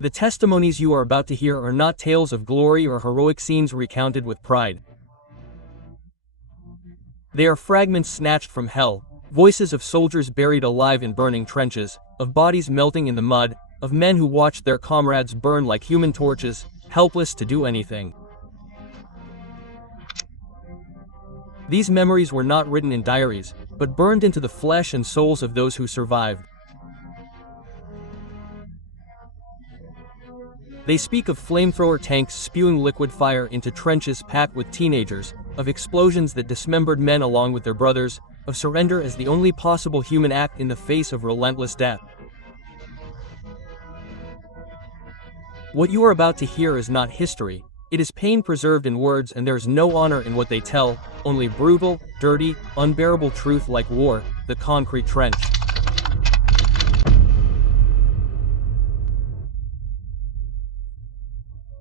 The testimonies you are about to hear are not tales of glory or heroic scenes recounted with pride. They are fragments snatched from hell, voices of soldiers buried alive in burning trenches, of bodies melting in the mud, of men who watched their comrades burn like human torches, helpless to do anything. These memories were not written in diaries, but burned into the flesh and souls of those who survived. They speak of flamethrower tanks spewing liquid fire into trenches packed with teenagers, of explosions that dismembered men along with their brothers, of surrender as the only possible human act in the face of relentless death. What you are about to hear is not history. It is pain preserved in words, and there is no honor in what they tell, only brutal, dirty, unbearable truth like war, the concrete trench.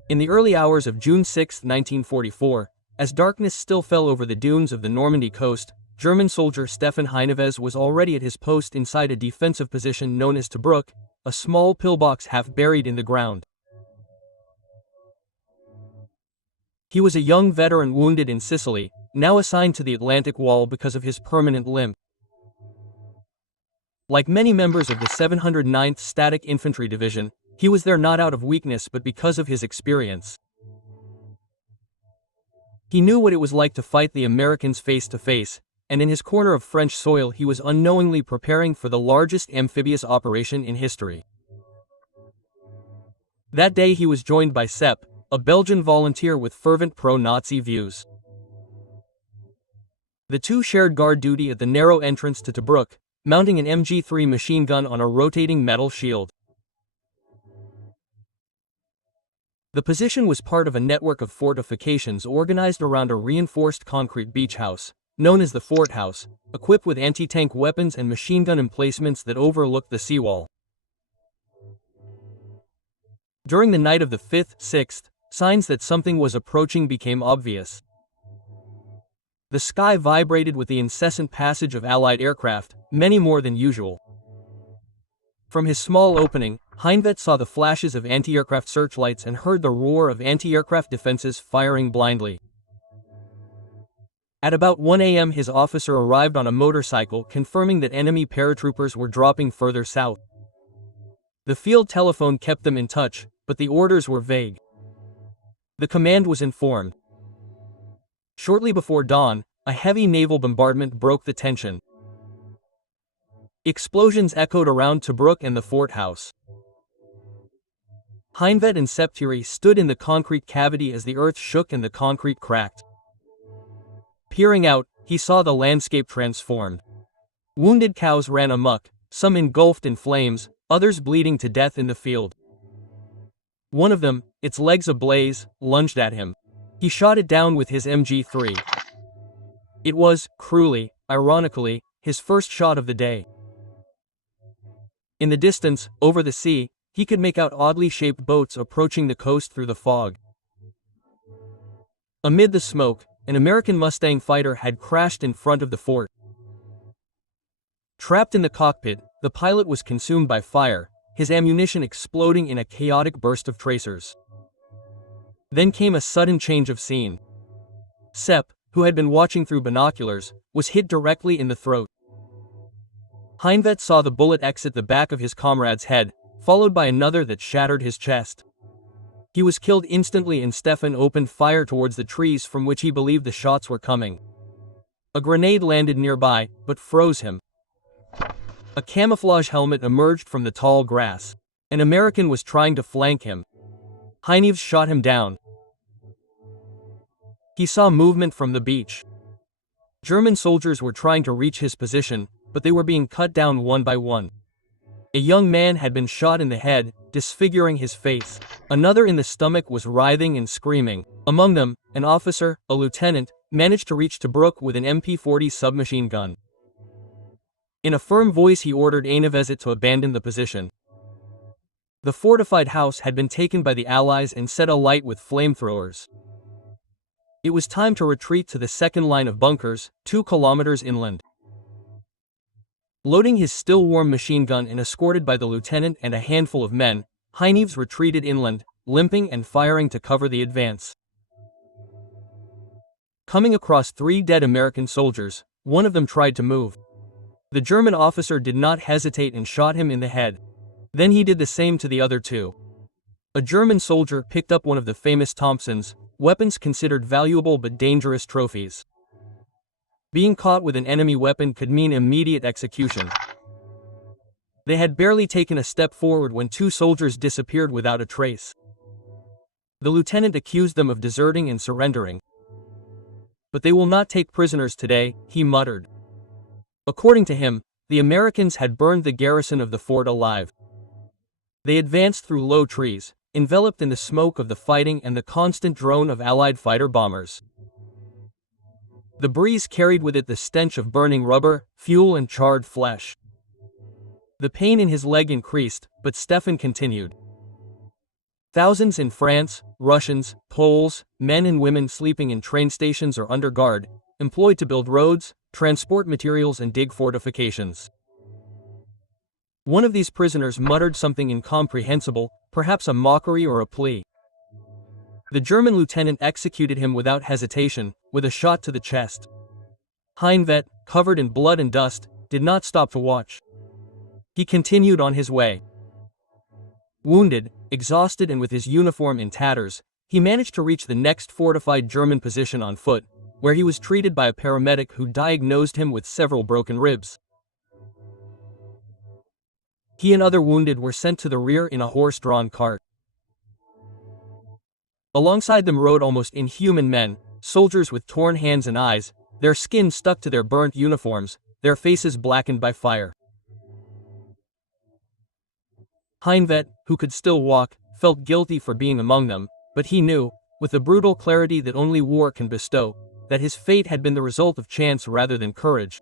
In the early hours of June 6, 1944, as darkness still fell over the dunes of the Normandy coast, German soldier Stefan Heineves was already at his post inside a defensive position known as Tobruk, a small pillbox half buried in the ground. He was a young veteran wounded in Sicily, now assigned to the Atlantic Wall because of his permanent limp. Like many members of the 709th Static Infantry Division, he was there not out of weakness but because of his experience. He knew what it was like to fight the Americans face to face, and in his corner of French soil he was unknowingly preparing for the largest amphibious operation in history. That day he was joined by Sepp, a Belgian volunteer with fervent pro-Nazi views. The two shared guard duty at the narrow entrance to Tobruk, mounting an MG3 machine gun on a rotating metal shield. The position was part of a network of fortifications organized around a reinforced concrete beach house, known as the Fort House, equipped with anti-tank weapons and machine gun emplacements that overlooked the seawall. During the night of the 5th, 6th, signs that something was approaching became obvious. The sky vibrated with the incessant passage of Allied aircraft, many more than usual. From his small opening, Heineves saw the flashes of anti-aircraft searchlights and heard the roar of anti-aircraft defenses firing blindly. At about 1 a.m. his officer arrived on a motorcycle confirming that enemy paratroopers were dropping further south. The field telephone kept them in touch, but the orders were vague. The command was informed. Shortly before dawn, a heavy naval bombardment broke the tension. Explosions echoed around Tobruk and the Fort House. Heineves and Septiri stood in the concrete cavity as the earth shook and the concrete cracked. Peering out, he saw the landscape transformed. Wounded cows ran amok, some engulfed in flames, others bleeding to death in the field. One of them, its legs ablaze, lunged at him. He shot it down with his MG3. It was, cruelly, ironically, his first shot of the day. In the distance, over the sea, he could make out oddly shaped boats approaching the coast through the fog. Amid the smoke, an American Mustang fighter had crashed in front of the fort. Trapped in the cockpit, the pilot was consumed by fire, his ammunition exploding in a chaotic burst of tracers. Then came a sudden change of scene. Sepp, who had been watching through binoculars, was hit directly in the throat. Heineves saw the bullet exit the back of his comrade's head, followed by another that shattered his chest. He was killed instantly and Stefan opened fire towards the trees from which he believed the shots were coming. A grenade landed nearby, but froze him. A camouflage helmet emerged from the tall grass. An American was trying to flank him. Heineves shot him down. He saw movement from the beach. German soldiers were trying to reach his position, but they were being cut down one by one. A young man had been shot in the head, disfiguring his face. Another in the stomach was writhing and screaming. Among them, an officer, a lieutenant, managed to reach Tobruk with an MP-40 submachine gun. In a firm voice he ordered Heineves to abandon the position. The fortified house had been taken by the Allies and set alight with flamethrowers. It was time to retreat to the second line of bunkers, 2 kilometers inland. Loading his still-warm machine gun and escorted by the lieutenant and a handful of men, Heineves retreated inland, limping and firing to cover the advance. Coming across 3 dead American soldiers, one of them tried to move. The German officer did not hesitate and shot him in the head. Then he did the same to the other 2. A German soldier picked up one of the famous Thompsons, weapons considered valuable but dangerous trophies. Being caught with an enemy weapon could mean immediate execution. They had barely taken a step forward when 2 soldiers disappeared without a trace. The lieutenant accused them of deserting and surrendering. "But they will not take prisoners today," he muttered. According to him, the Americans had burned the garrison of the fort alive. They advanced through low trees, enveloped in the smoke of the fighting and the constant drone of Allied fighter-bombers. The breeze carried with it the stench of burning rubber, fuel and charred flesh. The pain in his leg increased, but Stefan continued. Thousands in France, Russians, Poles, men and women sleeping in train stations or under guard, employed to build roads, transport materials and dig fortifications. One of these prisoners muttered something incomprehensible, perhaps a mockery or a plea. The German lieutenant executed him without hesitation, with a shot to the chest. Heinvet, covered in blood and dust, did not stop to watch. He continued on his way. Wounded, exhausted and with his uniform in tatters, he managed to reach the next fortified German position on foot, where he was treated by a paramedic who diagnosed him with several broken ribs. He and other wounded were sent to the rear in a horse-drawn cart. Alongside them rode almost inhuman men, soldiers with torn hands and eyes, their skin stuck to their burnt uniforms, their faces blackened by fire. Heinvet, who could still walk, felt guilty for being among them, but he knew, with the brutal clarity that only war can bestow, that his fate had been the result of chance rather than courage.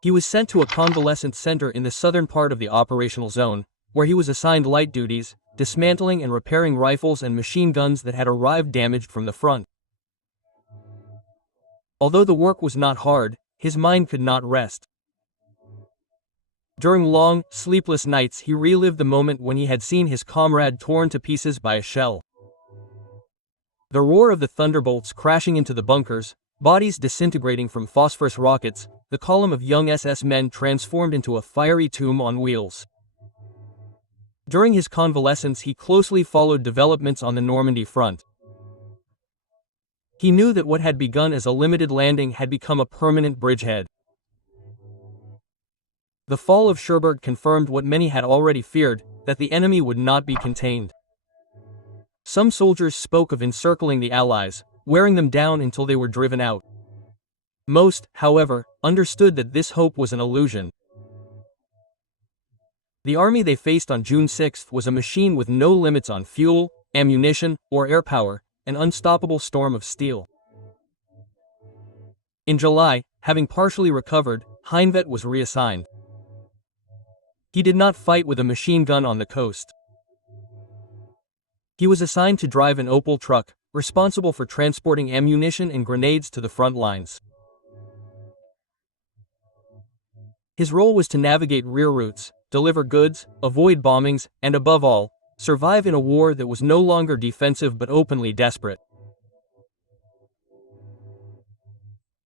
He was sent to a convalescent center in the southern part of the operational zone, where he was assigned light duties, dismantling and repairing rifles and machine guns that had arrived damaged from the front. Although the work was not hard, his mind could not rest. During long, sleepless nights he relived the moment when he had seen his comrade torn to pieces by a shell. The roar of the thunderbolts crashing into the bunkers, bodies disintegrating from phosphorus rockets, the column of young SS men transformed into a fiery tomb on wheels. During his convalescence he closely followed developments on the Normandy front. He knew that what had begun as a limited landing had become a permanent bridgehead. The fall of Cherbourg confirmed what many had already feared, that the enemy would not be contained. Some soldiers spoke of encircling the Allies, wearing them down until they were driven out. Most, however, understood that this hope was an illusion. The army they faced on June 6 was a machine with no limits on fuel, ammunition, or air power, an unstoppable storm of steel. In July, having partially recovered, Heinvet was reassigned. He did not fight with a machine gun on the coast. He was assigned to drive an Opel truck, responsible for transporting ammunition and grenades to the front lines. His role was to navigate rear routes, deliver goods, avoid bombings, and above all, survive in a war that was no longer defensive but openly desperate.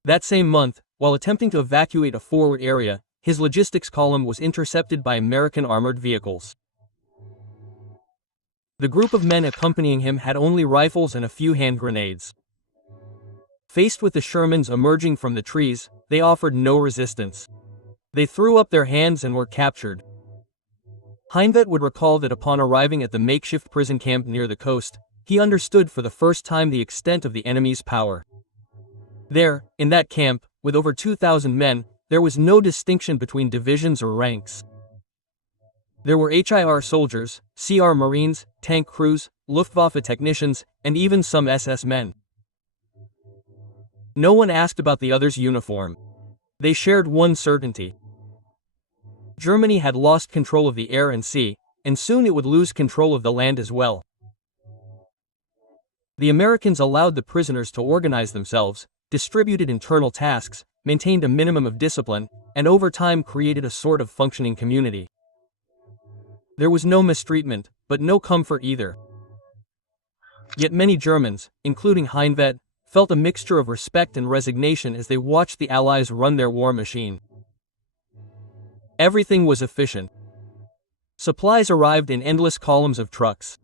That same month, while attempting to evacuate a forward area, his logistics column was intercepted by American armored vehicles. The group of men accompanying him had only rifles and a few hand grenades. Faced with the Shermans emerging from the trees, they offered no resistance. They threw up their hands and were captured. Heinvet would recall that upon arriving at the makeshift prison camp near the coast, he understood for the first time the extent of the enemy's power. There, in that camp, with over 2,000 men, there was no distinction between divisions or ranks. There were HIR soldiers, CR Marines, tank crews, Luftwaffe technicians, and even some SS men. No one asked about the other's uniform. They shared one certainty. Germany had lost control of the air and sea, and soon it would lose control of the land as well. The Americans allowed the prisoners to organize themselves, distributed internal tasks, maintained a minimum of discipline, and over time created a sort of functioning community. There was no mistreatment, but no comfort either. Yet many Germans, including Heinvet, felt a mixture of respect and resignation as they watched the Allies run their war machine. Everything was efficient. Supplies arrived in endless columns of trucks.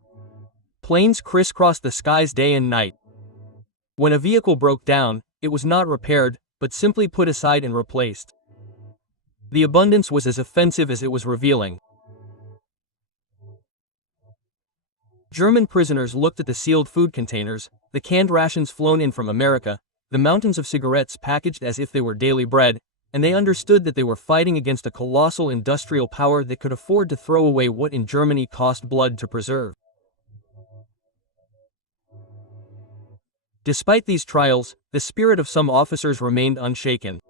Planes crisscrossed the skies day and night. When a vehicle broke down, it was not repaired, but simply put aside and replaced. The abundance was as offensive as it was revealing. German prisoners looked at the sealed food containers, the canned rations flown in from America, the mountains of cigarettes packaged as if they were daily bread, and they understood that they were fighting against a colossal industrial power that could afford to throw away what in Germany cost blood to preserve. Despite these trials, the spirit of some officers remained unshaken.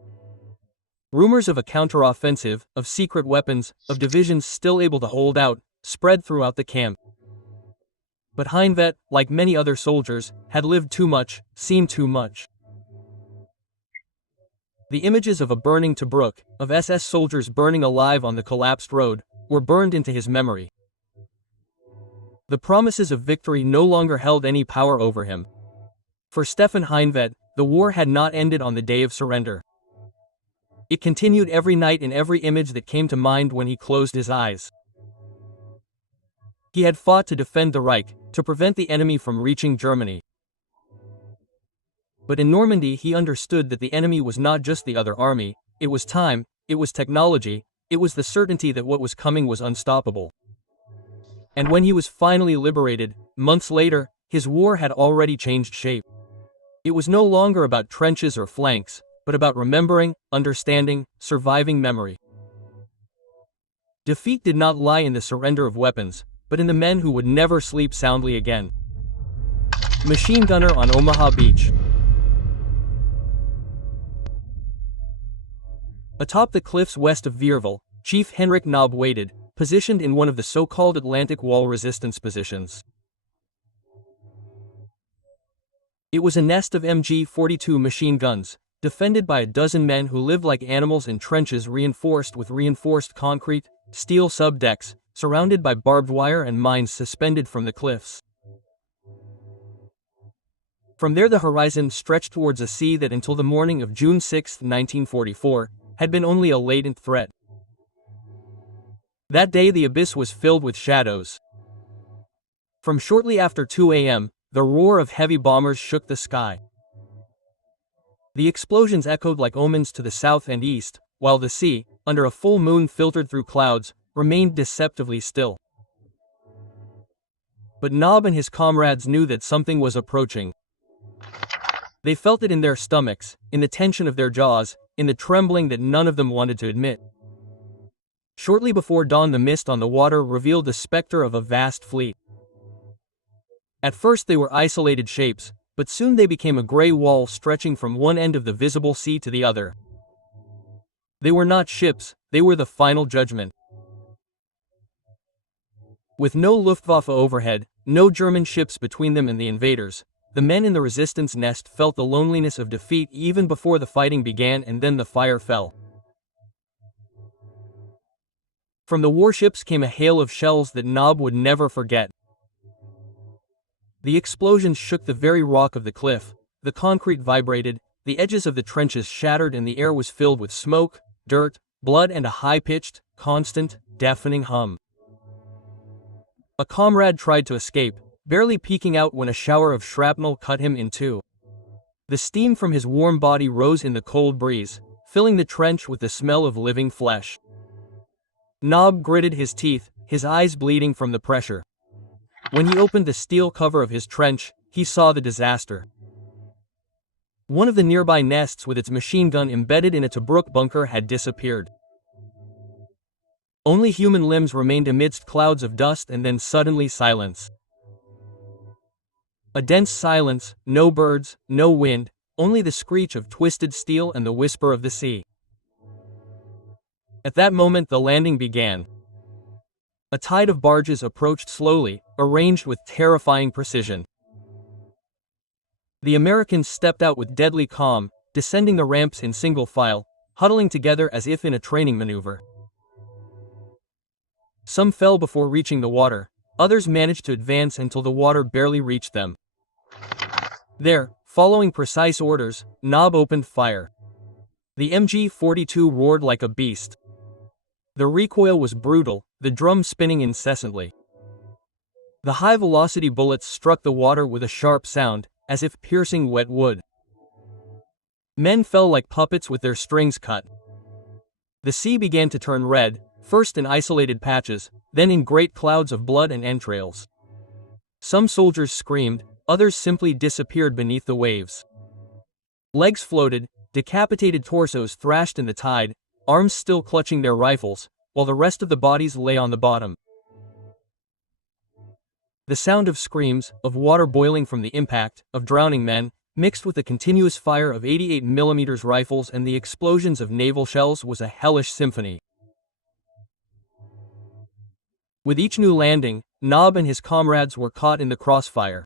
Rumors of a counteroffensive, of secret weapons, of divisions still able to hold out, spread throughout the camp. But Heinvet, like many other soldiers, had lived too much, seen too much. The images of a burning Tobruk, of SS soldiers burning alive on the collapsed road, were burned into his memory. The promises of victory no longer held any power over him. For Stefan Heinvet, the war had not ended on the day of surrender. It continued every night in every image that came to mind when he closed his eyes. He had fought to defend the Reich, to prevent the enemy from reaching Germany. But in Normandy he understood that the enemy was not just the other army, it was time, it was technology, it was the certainty that what was coming was unstoppable. And when he was finally liberated, months later, his war had already changed shape. It was no longer about trenches or flanks, but about remembering, understanding, surviving memory. Defeat did not lie in the surrender of weapons, but in the men who would never sleep soundly again. Machine gunner on Omaha Beach. Atop the cliffs west of Vierville, Chief Henrik Knob waited, positioned in one of the so-called Atlantic Wall resistance positions. It was a nest of MG-42 machine guns, defended by a dozen men who lived like animals in trenches reinforced with reinforced concrete, steel subdecks, surrounded by barbed wire and mines suspended from the cliffs. From there the horizon stretched towards a sea that until the morning of June 6, 1944, had been only a latent threat. That day the abyss was filled with shadows. From shortly after 2 a.m., the roar of heavy bombers shook the sky. The explosions echoed like omens to the south and east, while the sea, under a full moon filtered through clouds, remained deceptively still. But Knob and his comrades knew that something was approaching. They felt it in their stomachs, in the tension of their jaws, in the trembling that none of them wanted to admit. Shortly before dawn the mist on the water revealed the specter of a vast fleet. At first they were isolated shapes, but soon they became a gray wall stretching from one end of the visible sea to the other. They were not ships, they were the final judgment. With no Luftwaffe overhead, no German ships between them and the invaders, the men in the resistance nest felt the loneliness of defeat even before the fighting began, and then the fire fell. From the warships came a hail of shells that Knob would never forget. The explosions shook the very rock of the cliff, the concrete vibrated, the edges of the trenches shattered, and the air was filled with smoke, dirt, blood, and a high-pitched, constant, deafening hum. A comrade tried to escape, barely peeking out when a shower of shrapnel cut him in two. The steam from his warm body rose in the cold breeze, filling the trench with the smell of living flesh. Knob gritted his teeth, his eyes bleeding from the pressure. When he opened the steel cover of his trench, he saw the disaster. One of the nearby nests with its machine gun embedded in a Tobruk bunker had disappeared. Only human limbs remained amidst clouds of dust, and then suddenly silence. A dense silence, no birds, no wind, only the screech of twisted steel and the whisper of the sea. At that moment the landing began. A tide of barges approached slowly, arranged with terrifying precision. The Americans stepped out with deadly calm, descending the ramps in single file, huddling together as if in a training maneuver. Some fell before reaching the water, others managed to advance until the water barely reached them. There, following precise orders, Nob opened fire. The MG-42 roared like a beast. The recoil was brutal, the drum spinning incessantly. The high-velocity bullets struck the water with a sharp sound, as if piercing wet wood. Men fell like puppets with their strings cut. The sea began to turn red, first in isolated patches, then in great clouds of blood and entrails. Some soldiers screamed, others simply disappeared beneath the waves. Legs floated, decapitated torsos thrashed in the tide, arms still clutching their rifles, while the rest of the bodies lay on the bottom. The sound of screams, of water boiling from the impact, of drowning men, mixed with the continuous fire of 88mm rifles and the explosions of naval shells was a hellish symphony. With each new landing, Nob and his comrades were caught in the crossfire.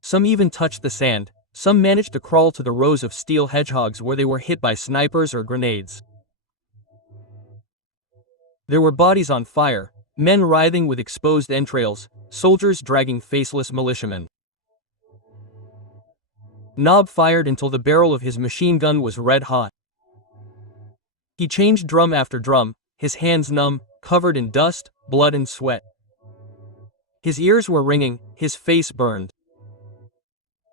Some even touched the sand, some managed to crawl to the rows of steel hedgehogs where they were hit by snipers or grenades. There were bodies on fire, men writhing with exposed entrails, soldiers dragging faceless militiamen. Nob fired until the barrel of his machine gun was red hot. He changed drum after drum, his hands numb, covered in dust, blood and sweat. His ears were ringing, his face burned.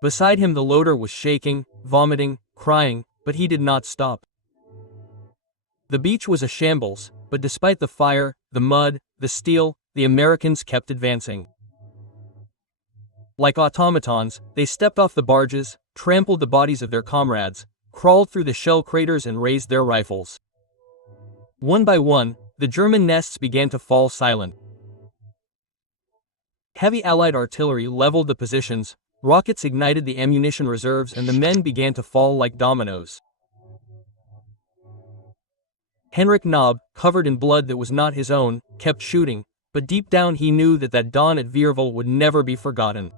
Beside him the loader was shaking, vomiting, crying, but he did not stop. The beach was a shambles, but despite the fire, the mud, the steel, the Americans kept advancing. Like automatons, they stepped off the barges, trampled the bodies of their comrades, crawled through the shell craters and raised their rifles. One by one, the German nests began to fall silent. Heavy Allied artillery leveled the positions, rockets ignited the ammunition reserves and the men began to fall like dominoes. Henrik Nob, covered in blood that was not his own, kept shooting, but deep down he knew that dawn at Vierville would never be forgotten.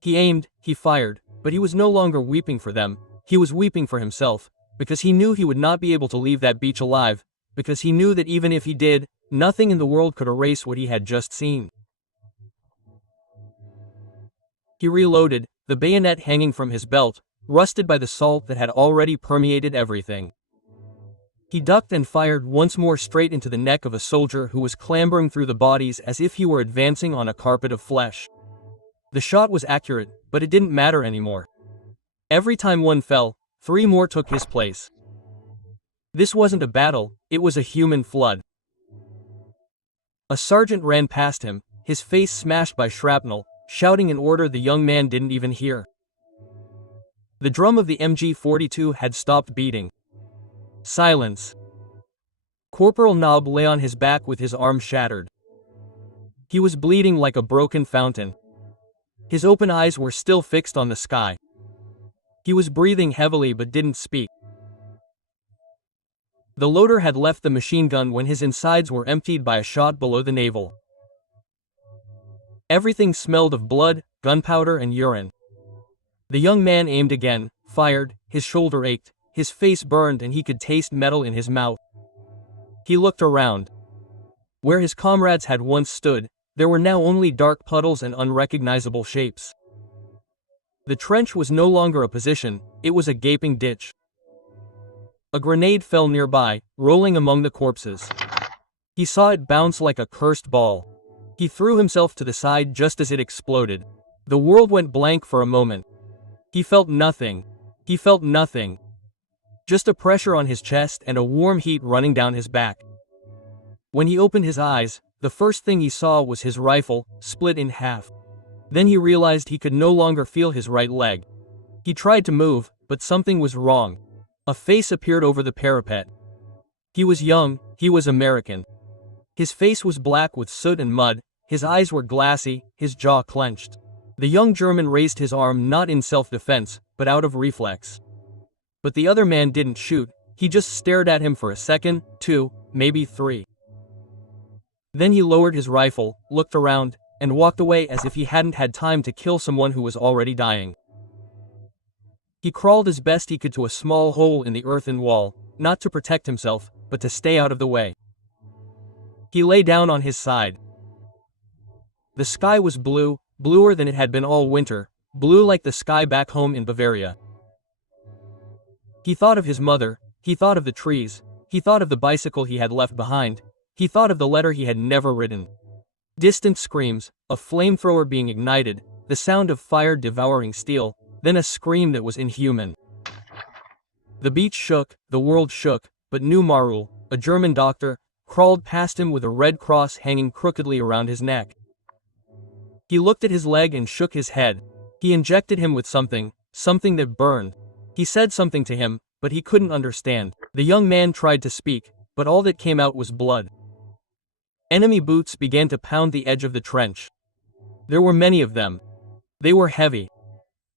He aimed, he fired, but he was no longer weeping for them, he was weeping for himself, because he knew he would not be able to leave that beach alive, because he knew that even if he did, nothing in the world could erase what he had just seen. He reloaded, the bayonet hanging from his belt, rusted by the salt that had already permeated everything. He ducked and fired once more straight into the neck of a soldier who was clambering through the bodies as if he were advancing on a carpet of flesh. The shot was accurate, but it didn't matter anymore. Every time one fell, 3 more took his place. This wasn't a battle, it was a human flood. A sergeant ran past him, his face smashed by shrapnel, shouting an order the young man didn't even hear. The drum of the MG-42 had stopped beating. Silence. Corporal Nob lay on his back with his arm shattered. He was bleeding like a broken fountain. His open eyes were still fixed on the sky. He was breathing heavily but didn't speak. The loader had left the machine gun when his insides were emptied by a shot below the navel. Everything smelled of blood, gunpowder and urine. The young man aimed again, fired, his shoulder ached, his face burned and he could taste metal in his mouth. He looked around. Where his comrades had once stood, there were now only dark puddles and unrecognizable shapes. The trench was no longer a position, it was a gaping ditch. A grenade fell nearby, rolling among the corpses. He saw it bounce like a cursed ball. He threw himself to the side just as it exploded. The world went blank for a moment. He felt nothing. He felt nothing. Just a pressure on his chest and a warm heat running down his back. When he opened his eyes, the first thing he saw was his rifle, split in half. Then he realized he could no longer feel his right leg. He tried to move, but something was wrong. A face appeared over the parapet. He was young, he was American. His face was black with soot and mud, his eyes were glassy, his jaw clenched. The young German raised his arm not in self-defense, but out of reflex. But the other man didn't shoot, he just stared at him for a second, 2, maybe 3. Then he lowered his rifle, looked around, and walked away as if he hadn't had time to kill someone who was already dying. He crawled as best he could to a small hole in the earthen wall, not to protect himself, but to stay out of the way. He lay down on his side. The sky was blue, bluer than it had been all winter, blue like the sky back home in Bavaria. He thought of his mother, he thought of the trees, he thought of the bicycle he had left behind, he thought of the letter he had never written. Distant screams, a flamethrower being ignited, the sound of fire devouring steel, then a scream that was inhuman. The beach shook, the world shook, but new Marul, a German doctor, crawled past him with a red cross hanging crookedly around his neck. He looked at his leg and shook his head. He injected him with something that burned. He said something to him, but he couldn't understand. The young man tried to speak, but all that came out was blood. Enemy boots began to pound the edge of the trench. There were many of them. They were heavy.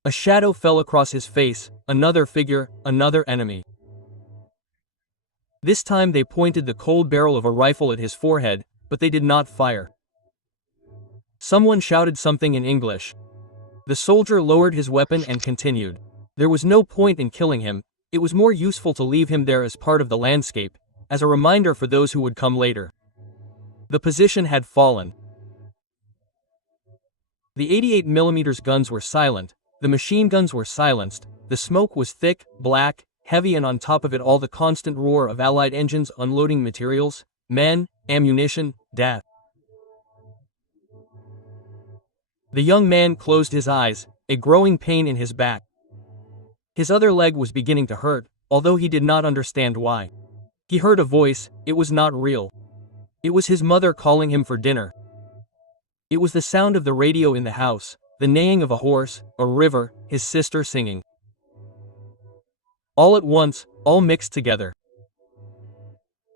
A shadow fell across his face, another figure, another enemy. This time they pointed the cold barrel of a rifle at his forehead, but they did not fire. Someone shouted something in English. The soldier lowered his weapon and continued. There was no point in killing him, it was more useful to leave him there as part of the landscape, as a reminder for those who would come later. The position had fallen. The 88mm guns were silent, the machine guns were silenced, the smoke was thick, black, heavy, and on top of it all the constant roar of Allied engines unloading materials, men, ammunition, death. The young man closed his eyes, a growing pain in his back. His other leg was beginning to hurt, although he did not understand why. He heard a voice, it was not real. It was his mother calling him for dinner. It was the sound of the radio in the house, the neighing of a horse, a river, his sister singing. All at once, all mixed together.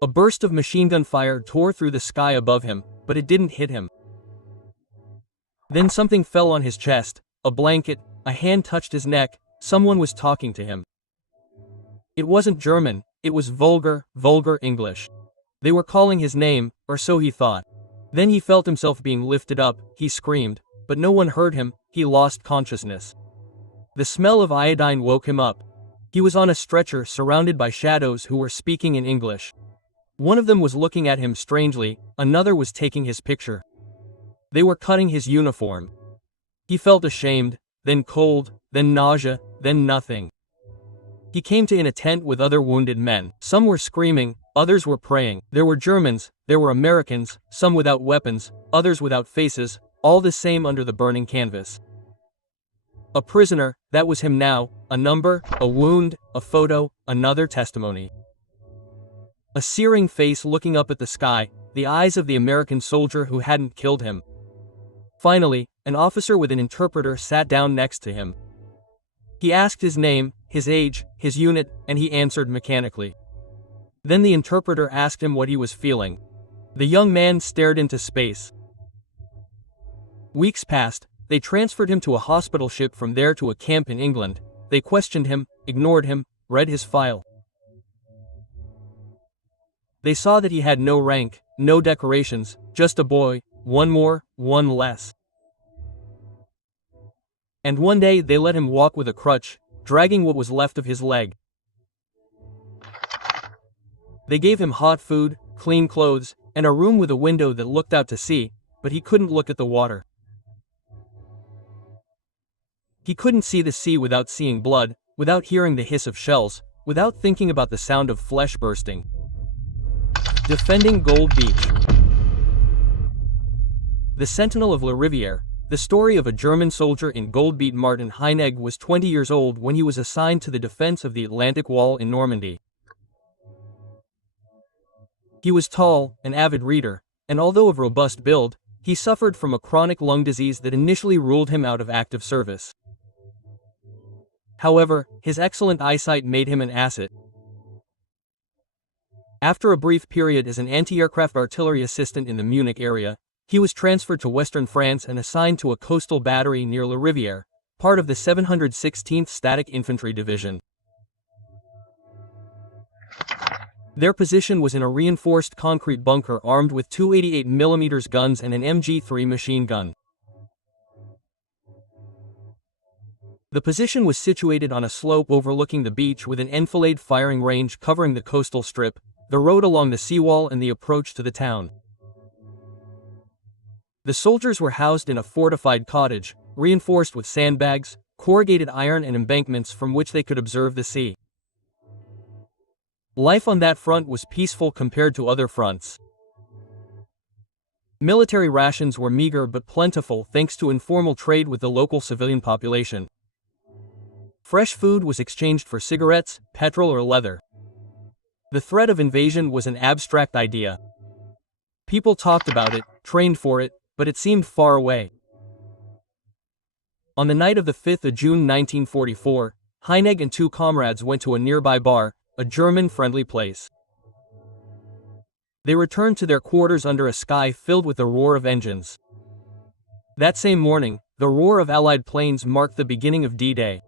A burst of machine gun fire tore through the sky above him, but it didn't hit him. Then something fell on his chest, a blanket, a hand touched his neck, someone was talking to him. It wasn't German, it was vulgar English. They were calling his name, or so he thought. Then he felt himself being lifted up, he screamed, but no one heard him, he lost consciousness. The smell of iodine woke him up. He was on a stretcher surrounded by shadows who were speaking in English. One of them was looking at him strangely, another was taking his picture. They were cutting his uniform. He felt ashamed, then cold, then nausea, then nothing. He came to in a tent with other wounded men. Some were screaming, others were praying. There were Germans, there were Americans, some without weapons, others without faces, all the same under the burning canvas. A prisoner, that was him now, a number, a wound, a photo, another testimony. A searing face looking up at the sky, the eyes of the American soldier who hadn't killed him. Finally, an officer with an interpreter sat down next to him. He asked his name, his age, his unit, and he answered mechanically. Then the interpreter asked him what he was feeling. The young man stared into space. Weeks passed, they transferred him to a hospital ship, from there to a camp in England. They questioned him, ignored him, read his file. They saw that he had no rank, no decorations, just a boy, one more, one less. And one day they let him walk with a crutch, dragging what was left of his leg. They gave him hot food, clean clothes, and a room with a window that looked out to sea, but he couldn't look at the water. He couldn't see the sea without seeing blood, without hearing the hiss of shells, without thinking about the sound of flesh bursting. Defending Gold Beach. The Sentinel of La Riviere, the story of a German soldier in Gold Beach. Martin Heinegg was 20 years old when he was assigned to the defense of the Atlantic Wall in Normandy. He was tall, an avid reader, and although of robust build, he suffered from a chronic lung disease that initially ruled him out of active service. However, his excellent eyesight made him an asset. After a brief period as an anti-aircraft artillery assistant in the Munich area, he was transferred to western France and assigned to a coastal battery near La Riviere, part of the 716th Static Infantry Division. Their position was in a reinforced concrete bunker armed with two 88mm guns and an MG3 machine gun. The position was situated on a slope overlooking the beach with an enfilade firing range covering the coastal strip, the road along the seawall and the approach to the town. The soldiers were housed in a fortified cottage, reinforced with sandbags, corrugated iron and embankments from which they could observe the sea. Life on that front was peaceful compared to other fronts. Military rations were meager but plentiful thanks to informal trade with the local civilian population. Fresh food was exchanged for cigarettes, petrol or leather. The threat of invasion was an abstract idea. People talked about it, trained for it, but it seemed far away. On the night of the 5th of June 1944, Heineg and two comrades went to a nearby bar, a German-friendly place. They returned to their quarters under a sky filled with the roar of engines. That same morning, the roar of Allied planes marked the beginning of D-Day.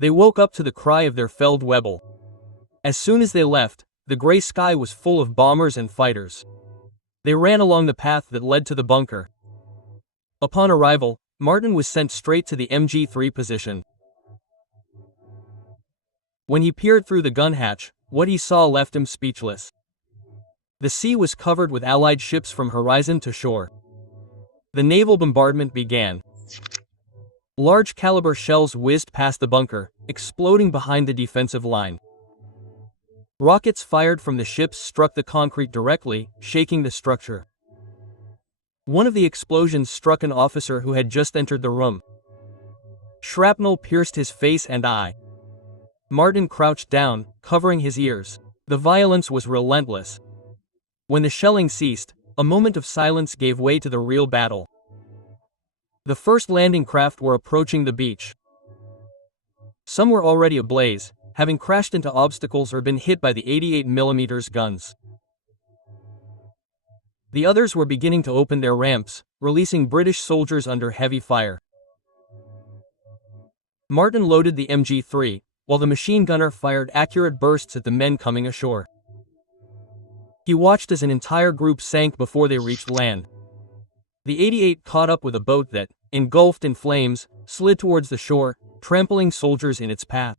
They woke up to the cry of their Feldwebel. As soon as they left, the gray sky was full of bombers and fighters. They ran along the path that led to the bunker. Upon arrival, Martin was sent straight to the MG3 position. When he peered through the gun hatch, what he saw left him speechless. The sea was covered with Allied ships from horizon to shore. The naval bombardment began. Large caliber shells whizzed past the bunker, exploding behind the defensive line. Rockets fired from the ships struck the concrete directly, shaking the structure. One of the explosions struck an officer who had just entered the room. Shrapnel pierced his face and eye. Martin crouched down, covering his ears. The violence was relentless. When the shelling ceased, a moment of silence gave way to the real battle. The first landing craft were approaching the beach. Some were already ablaze, having crashed into obstacles or been hit by the 88mm guns. The others were beginning to open their ramps, releasing British soldiers under heavy fire. Martin loaded the MG3, while the machine gunner fired accurate bursts at the men coming ashore. He watched as an entire group sank before they reached land. The 88 caught up with a boat that, engulfed in flames, slid towards the shore, trampling soldiers in its path.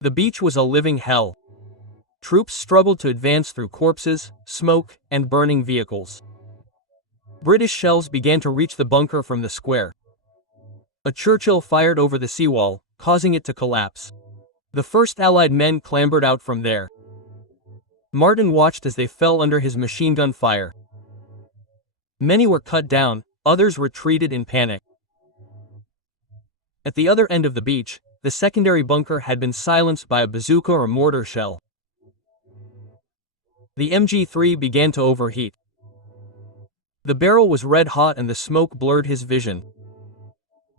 The beach was a living hell. Troops struggled to advance through corpses, smoke, and burning vehicles. British shells began to reach the bunker from the square. A Churchill fired over the seawall, causing it to collapse. The first Allied men clambered out from there. Martin watched as they fell under his machine gun fire. Many were cut down, others retreated in panic. At the other end of the beach, the secondary bunker had been silenced by a bazooka or mortar shell. The MG3 began to overheat. The barrel was red hot and the smoke blurred his vision.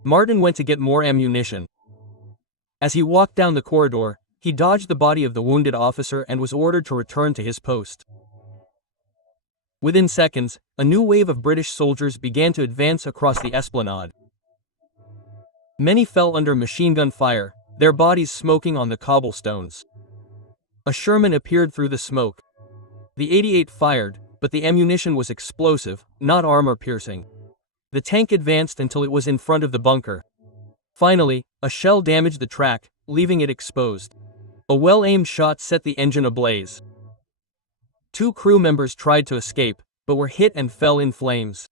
Martin went to get more ammunition. As he walked down the corridor, he dodged the body of the wounded officer and was ordered to return to his post. Within seconds, a new wave of British soldiers began to advance across the esplanade. Many fell under machine gun fire, their bodies smoking on the cobblestones. A Sherman appeared through the smoke. The 88 fired, but the ammunition was explosive, not armor-piercing. The tank advanced until it was in front of the bunker. Finally, a shell damaged the track, leaving it exposed. A well-aimed shot set the engine ablaze. Two crew members tried to escape, but were hit and fell in flames.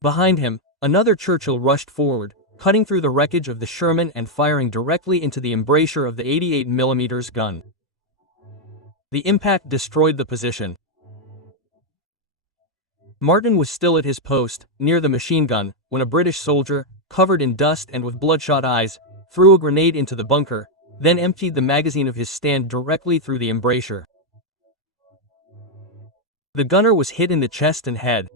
Behind him, another Churchill rushed forward, cutting through the wreckage of the Sherman and firing directly into the embrasure of the 88mm gun. The impact destroyed the position. Martin was still at his post, near the machine gun, when a British soldier, covered in dust and with bloodshot eyes, threw a grenade into the bunker, then emptied the magazine of his stand directly through the embrasure. The gunner was hit in the chest and head.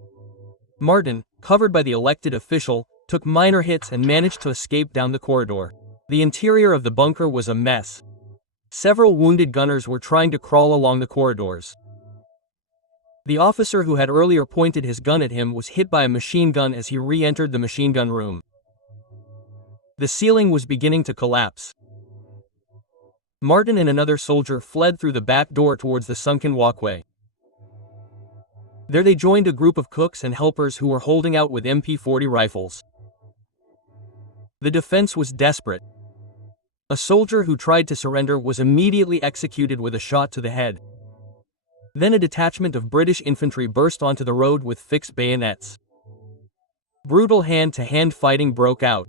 Martin, covered by the elected official, took minor hits and managed to escape down the corridor. The interior of the bunker was a mess. Several wounded gunners were trying to crawl along the corridors. The officer who had earlier pointed his gun at him was hit by a machine gun as he re-entered the machine gun room. The ceiling was beginning to collapse. Martin and another soldier fled through the back door towards the sunken walkway. There they joined a group of cooks and helpers who were holding out with MP-40 rifles. The defense was desperate. A soldier who tried to surrender was immediately executed with a shot to the head. Then a detachment of British infantry burst onto the road with fixed bayonets. Brutal hand-to-hand fighting broke out.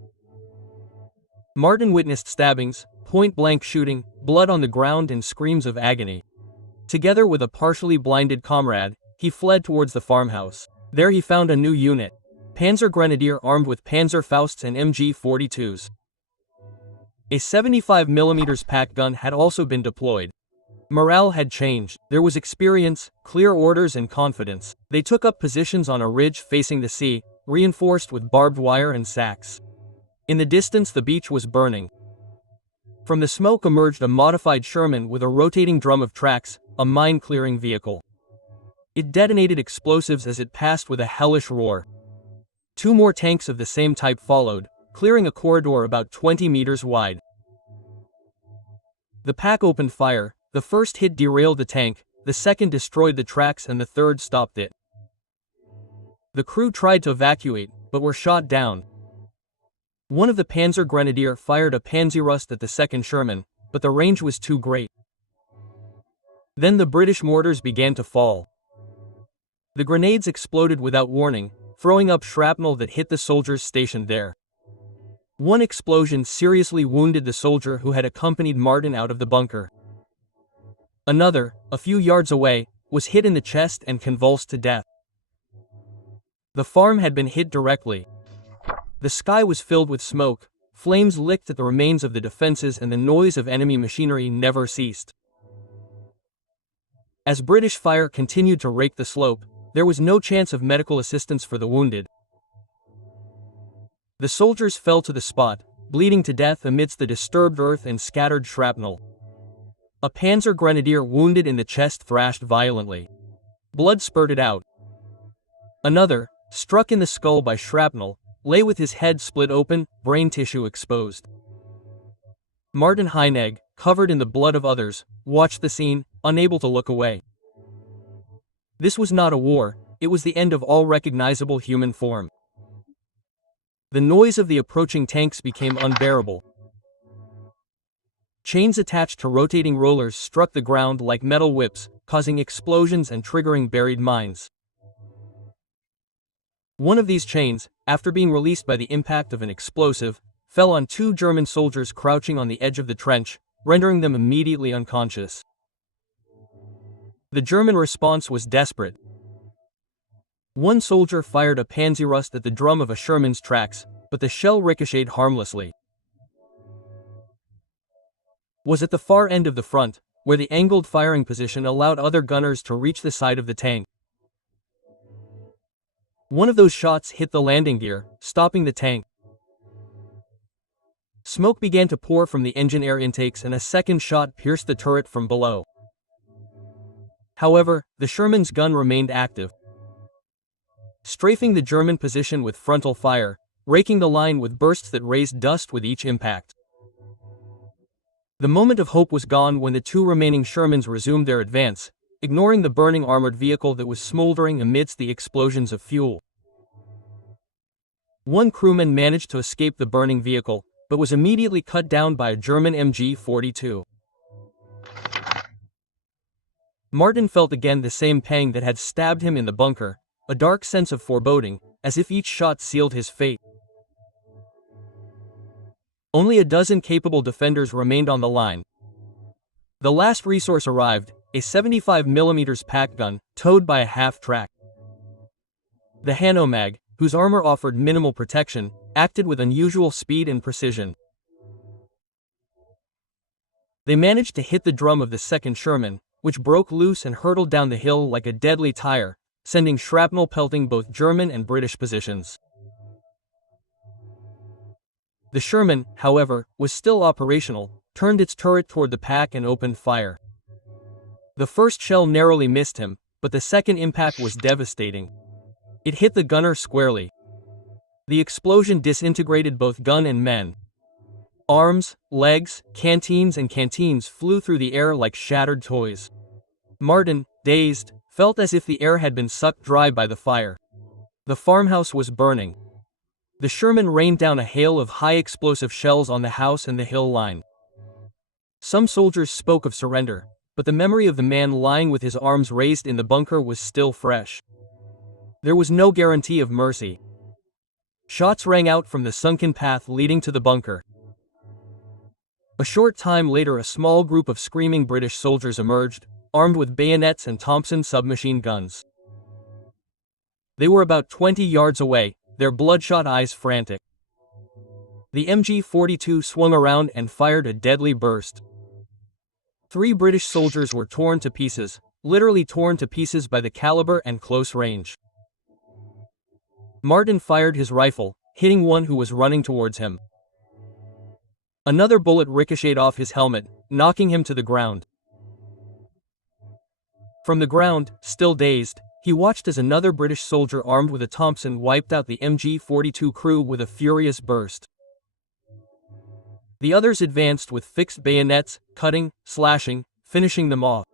Martin witnessed stabbings, point-blank shooting, blood on the ground and screams of agony. Together with a partially blinded comrade, he fled towards the farmhouse. There he found a new unit. Panzer Grenadier armed with Panzerfausts and MG-42s. A 75mm pack gun had also been deployed. Morale had changed. There was experience, clear orders and confidence. They took up positions on a ridge facing the sea, reinforced with barbed wire and sacks. In the distance the beach was burning. From the smoke emerged a modified Sherman with a rotating drum of tracks, a mine-clearing vehicle. It detonated explosives as it passed with a hellish roar. 2 more tanks of the same type followed, clearing a corridor about 20 meters wide. The pack opened fire. The first hit derailed the tank, the second destroyed the tracks and the third stopped it. The crew tried to evacuate, but were shot down. One of the Panzer Grenadier fired a Panzerfaust at the second Sherman, but the range was too great. Then the British mortars began to fall. The grenades exploded without warning, throwing up shrapnel that hit the soldiers stationed there. One explosion seriously wounded the soldier who had accompanied Martin out of the bunker. Another, a few yards away, was hit in the chest and convulsed to death. The farm had been hit directly. The sky was filled with smoke, flames licked at the remains of the defenses and the noise of enemy machinery never ceased. As British fire continued to rake the slope, there was no chance of medical assistance for the wounded. The soldiers fell to the spot, bleeding to death amidst the disturbed earth and scattered shrapnel. A Panzer Grenadier wounded in the chest thrashed violently. Blood spurted out. Another, struck in the skull by shrapnel, lay with his head split open, brain tissue exposed. Martin Heinegg, covered in the blood of others, watched the scene, unable to look away. This was not a war, it was the end of all recognizable human form. The noise of the approaching tanks became unbearable. Chains attached to rotating rollers struck the ground like metal whips, causing explosions and triggering buried mines. One of these chains, after being released by the impact of an explosive, fell on 2 German soldiers crouching on the edge of the trench, rendering them immediately unconscious. The German response was desperate. One soldier fired a Panzerfaust at the drum of a Sherman's tracks, but the shell ricocheted harmlessly. Was at the far end of the front, where the angled firing position allowed other gunners to reach the side of the tank. One of those shots hit the landing gear, stopping the tank. Smoke began to pour from the engine air intakes and a second shot pierced the turret from below. However, the Sherman's gun remained active, strafing the German position with frontal fire, raking the line with bursts that raised dust with each impact. The moment of hope was gone when the 2 remaining Shermans resumed their advance, ignoring the burning armored vehicle that was smoldering amidst the explosions of fuel. One crewman managed to escape the burning vehicle, but was immediately cut down by a German MG-42. Martin felt again the same pang that had stabbed him in the bunker, a dark sense of foreboding, as if each shot sealed his fate. Only a dozen capable defenders remained on the line. The last resource arrived, a 75mm pack gun, towed by a half-track. The Hanomag, whose armor offered minimal protection, acted with unusual speed and precision. They managed to hit the drum of the second Sherman, which broke loose and hurtled down the hill like a deadly tire, sending shrapnel pelting both German and British positions. The Sherman, however, was still operational, turned its turret toward the pack and opened fire. The first shell narrowly missed him, but the second impact was devastating. It hit the gunner squarely. The explosion disintegrated both gun and men. Arms, legs, canteens and canteens flew through the air like shattered toys. Martin, dazed, felt as if the air had been sucked dry by the fire. The farmhouse was burning. The Sherman rained down a hail of high-explosive shells on the house and the hill line. Some soldiers spoke of surrender, but the memory of the man lying with his arms raised in the bunker was still fresh. There was no guarantee of mercy. Shots rang out from the sunken path leading to the bunker. A short time later, a small group of screaming British soldiers emerged, armed with bayonets and Thompson submachine guns. They were about 20 yards away, their bloodshot eyes frantic. The MG-42 swung around and fired a deadly burst. 3 British soldiers were torn to pieces, literally torn to pieces by the caliber and close range. Martin fired his rifle, hitting one who was running towards him. Another bullet ricocheted off his helmet, knocking him to the ground. From the ground, still dazed, he watched as another British soldier armed with a Thompson wiped out the MG-42 crew with a furious burst. The others advanced with fixed bayonets, cutting, slashing, finishing them off.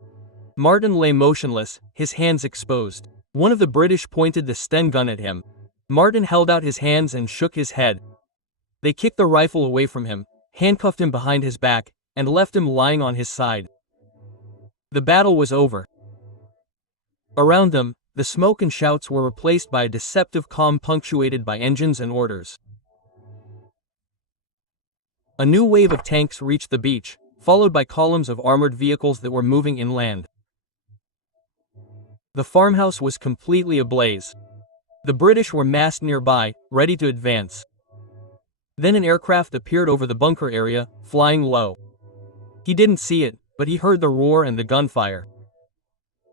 Martin lay motionless, his hands exposed. One of the British pointed the Sten gun at him. Martin held out his hands and shook his head. They kicked the rifle away from him, handcuffed him behind his back, and left him lying on his side. The battle was over. Around them, the smoke and shouts were replaced by a deceptive calm punctuated by engines and orders. A new wave of tanks reached the beach, followed by columns of armored vehicles that were moving inland. The farmhouse was completely ablaze. The British were massed nearby, ready to advance. Then an aircraft appeared over the bunker area, flying low. He didn't see it, but he heard the roar and the gunfire.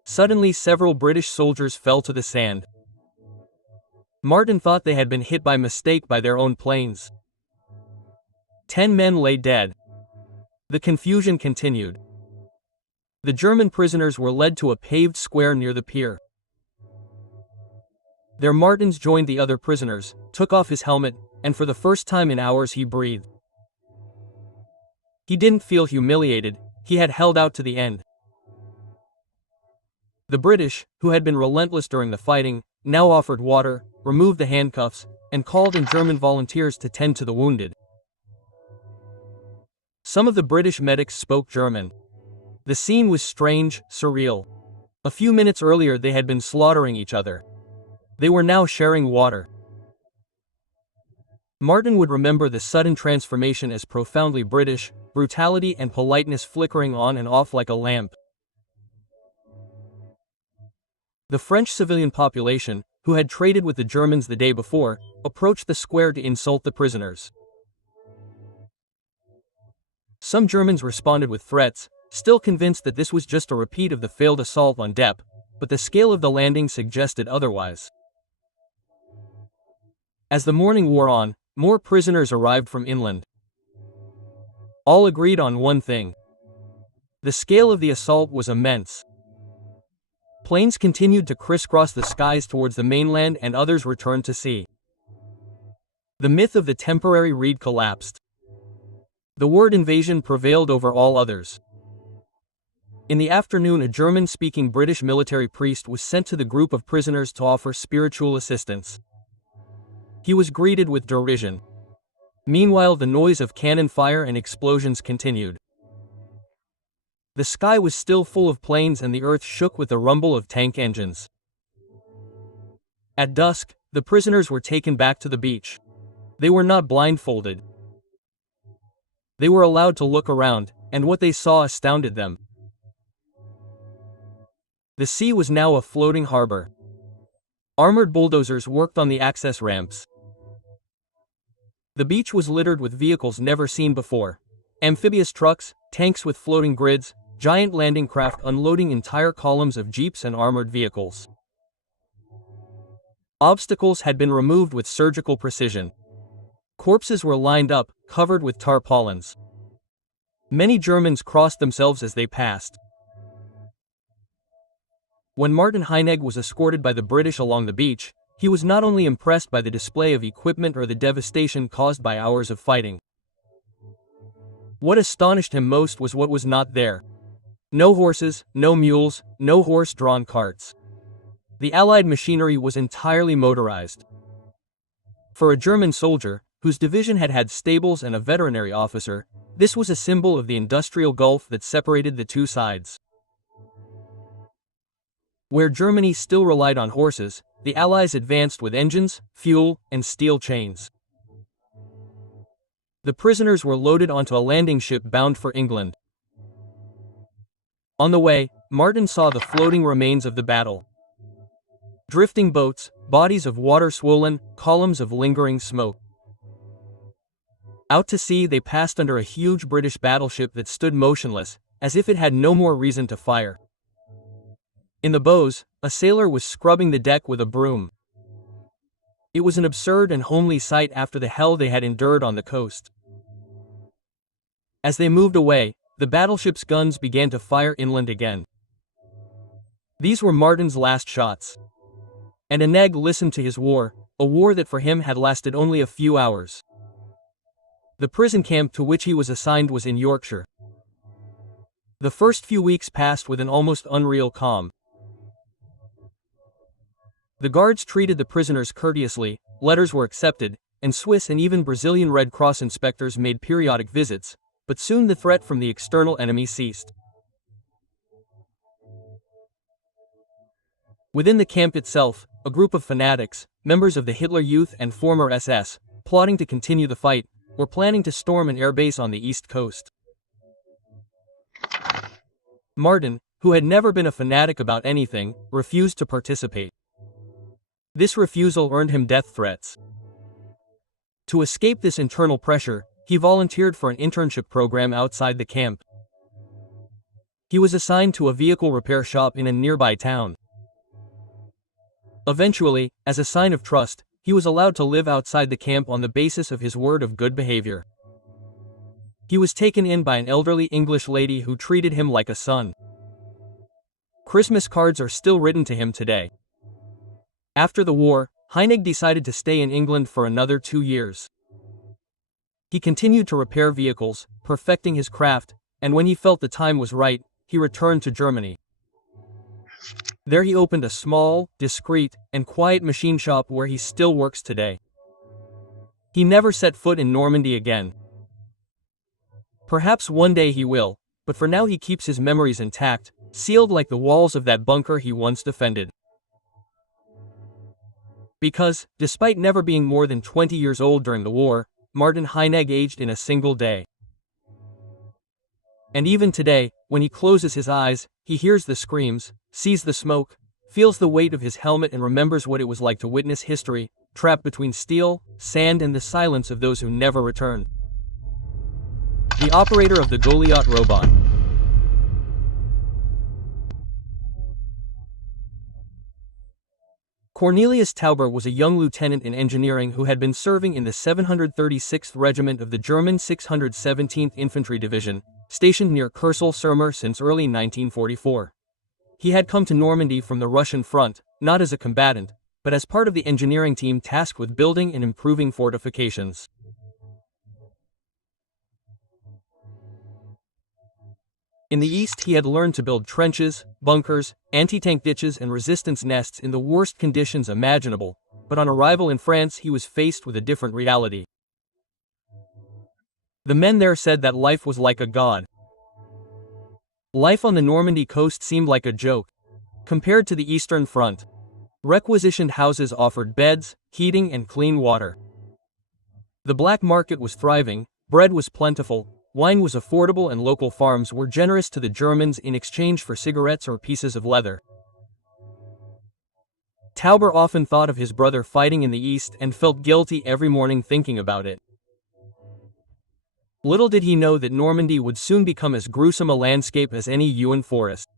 Suddenly several British soldiers fell to the sand. Martin thought they had been hit by mistake by their own planes. 10 men lay dead. The confusion continued. The German prisoners were led to a paved square near the pier. There Martins joined the other prisoners, took off his helmet, and for the first time in hours he breathed. He didn't feel humiliated, he had held out to the end. The British, who had been relentless during the fighting, now offered water, removed the handcuffs, and called in German volunteers to tend to the wounded. Some of the British medics spoke German. The scene was strange, surreal. A few minutes earlier they had been slaughtering each other. They were now sharing water. Martin would remember the sudden transformation as profoundly British, brutality and politeness flickering on and off like a lamp. The French civilian population, who had traded with the Germans the day before, approached the square to insult the prisoners. Some Germans responded with threats, still convinced that this was just a repeat of the failed assault on Dieppe, but the scale of the landing suggested otherwise. As the morning wore on, more prisoners arrived from inland. All agreed on one thing. The scale of the assault was immense. Planes continued to crisscross the skies towards the mainland and others returned to sea. The myth of the temporary reed collapsed. The word invasion prevailed over all others. In the afternoon, a German-speaking British military priest was sent to the group of prisoners to offer spiritual assistance. He was greeted with derision. Meanwhile, the noise of cannon fire and explosions continued. The sky was still full of planes and the earth shook with the rumble of tank engines. At dusk, the prisoners were taken back to the beach. They were not blindfolded. They were allowed to look around, and what they saw astounded them. The sea was now a floating harbor. Armored bulldozers worked on the access ramps. The beach was littered with vehicles never seen before. Amphibious trucks, tanks with floating grids, giant landing craft unloading entire columns of jeeps and armored vehicles. Obstacles had been removed with surgical precision. Corpses were lined up, covered with tarpaulins. Many Germans crossed themselves as they passed. When Martin Heinegg was escorted by the British along the beach, he was not only impressed by the display of equipment or the devastation caused by hours of fighting. What astonished him most was what was not there. No horses, no mules, no horse-drawn carts. The Allied machinery was entirely motorized. For a German soldier, whose division had had stables and a veterinary officer, this was a symbol of the industrial gulf that separated the two sides. Where Germany still relied on horses, the Allies advanced with engines, fuel, and steel chains. The prisoners were loaded onto a landing ship bound for England. On the way, Martin saw the floating remains of the battle. Drifting boats, bodies of water swollen, columns of lingering smoke. Out to sea they passed under a huge British battleship that stood motionless, as if it had no more reason to fire. In the bows, a sailor was scrubbing the deck with a broom. It was an absurd and homely sight after the hell they had endured on the coast. As they moved away, the battleship's guns began to fire inland again. These were Martin's last shots. And Oneg listened to his war, a war that for him had lasted only a few hours. The prison camp to which he was assigned was in Yorkshire. The first few weeks passed with an almost unreal calm. The guards treated the prisoners courteously, letters were accepted, and Swiss and even Brazilian Red Cross inspectors made periodic visits, but soon the threat from the external enemy ceased. Within the camp itself, a group of fanatics, members of the Hitler Youth and former SS, plotting to continue the fight, were planning to storm an airbase on the east coast. Martin, who had never been a fanatic about anything, refused to participate. This refusal earned him death threats. To escape this internal pressure, he volunteered for an internship program outside the camp. He was assigned to a vehicle repair shop in a nearby town. Eventually, as a sign of trust, he was allowed to live outside the camp on the basis of his word of good behavior. He was taken in by an elderly English lady who treated him like a son. Christmas cards are still written to him today. After the war, Heinig decided to stay in England for another 2 years. He continued to repair vehicles, perfecting his craft, and when he felt the time was right, he returned to Germany. There he opened a small, discreet, and quiet machine shop where he still works today. He never set foot in Normandy again. Perhaps one day he will, but for now he keeps his memories intact, sealed like the walls of that bunker he once defended. Because, despite never being more than 20 years old during the war, Martin Heinig aged in a single day. And even today, when he closes his eyes, he hears the screams, sees the smoke, feels the weight of his helmet and remembers what it was like to witness history, trapped between steel, sand and the silence of those who never return. The operator of the Goliath robot. Cornelius Tauber was a young lieutenant in engineering who had been serving in the 736th Regiment of the German 617th Infantry Division, stationed near Kurzel-sur-Mer since early 1944. He had come to Normandy from the Russian front, not as a combatant, but as part of the engineering team tasked with building and improving fortifications. In the east he had learned to build trenches, bunkers, anti-tank ditches and resistance nests in the worst conditions imaginable, but on arrival in France he was faced with a different reality. The men there said that life was like a god. Life on the Normandy coast seemed like a joke. Compared to the Eastern Front, requisitioned houses offered beds, heating and clean water. The black market was thriving, bread was plentiful, wine was affordable and local farms were generous to the Germans in exchange for cigarettes or pieces of leather. Tauber often thought of his brother fighting in the east and felt guilty every morning thinking about it. Little did he know that Normandy would soon become as gruesome a landscape as any yew forest.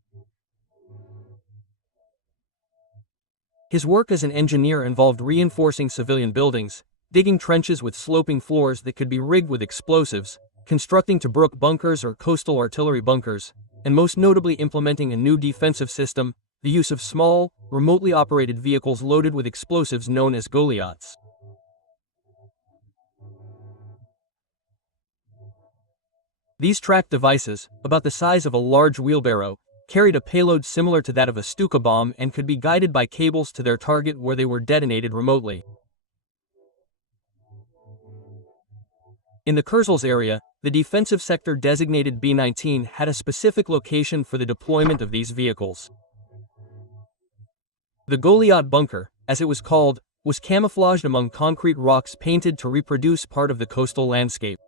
His work as an engineer involved reinforcing civilian buildings, digging trenches with sloping floors that could be rigged with explosives, constructing Tobruk bunkers or coastal artillery bunkers, and most notably implementing a new defensive system, the use of small, remotely operated vehicles loaded with explosives known as Goliaths. These tracked devices, about the size of a large wheelbarrow, carried a payload similar to that of a Stuka bomb and could be guided by cables to their target where they were detonated remotely. In the Kurzels area, the defensive sector designated B-19 had a specific location for the deployment of these vehicles. The Goliath bunker, as it was called, was camouflaged among concrete rocks painted to reproduce part of the coastal landscape.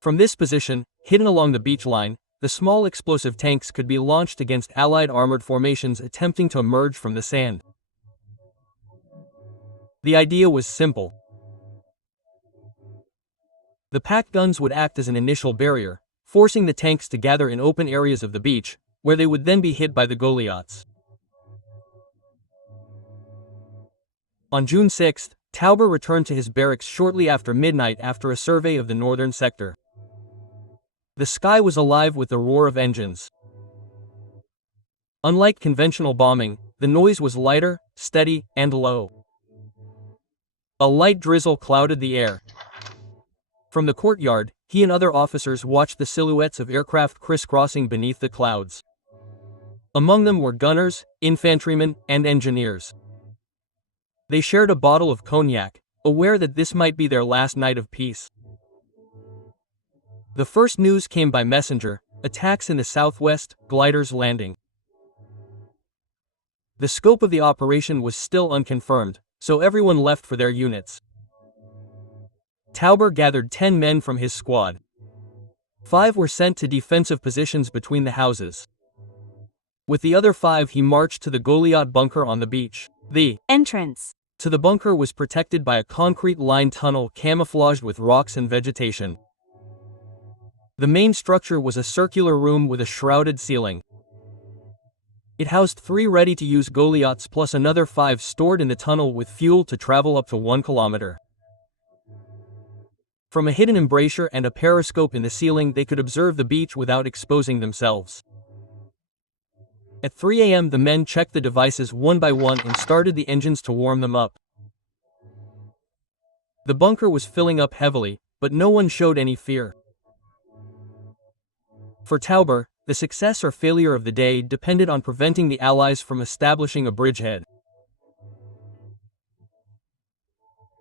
From this position, hidden along the beach line, the small explosive tanks could be launched against Allied armored formations attempting to emerge from the sand. The idea was simple. The pack guns would act as an initial barrier, forcing the tanks to gather in open areas of the beach, where they would then be hit by the Goliaths. On June 6, Tauber returned to his barracks shortly after midnight after a survey of the northern sector. The sky was alive with the roar of engines. Unlike conventional bombing, the noise was lighter, steady, and low. A light drizzle clouded the air. From the courtyard, he and other officers watched the silhouettes of aircraft crisscrossing beneath the clouds. Among them were gunners, infantrymen, and engineers. They shared a bottle of cognac, aware that this might be their last night of peace. The first news came by messenger: attacks in the southwest, gliders landing. The scope of the operation was still unconfirmed, so everyone left for their units. Tauber gathered 10 men from his squad. 5 were sent to defensive positions between the houses. With the other 5 he marched to the Goliath bunker on the beach. The entrance to the bunker was protected by a concrete-lined tunnel camouflaged with rocks and vegetation. The main structure was a circular room with a shrouded ceiling. It housed 3 ready-to-use Goliaths plus another 5 stored in the tunnel with fuel to travel up to 1 kilometer. From a hidden embrasure and a periscope in the ceiling they could observe the beach without exposing themselves. At 3 a.m. the men checked the devices one by one and started the engines to warm them up. The bunker was filling up heavily, but no one showed any fear. For Tauber, the success or failure of the day depended on preventing the Allies from establishing a bridgehead.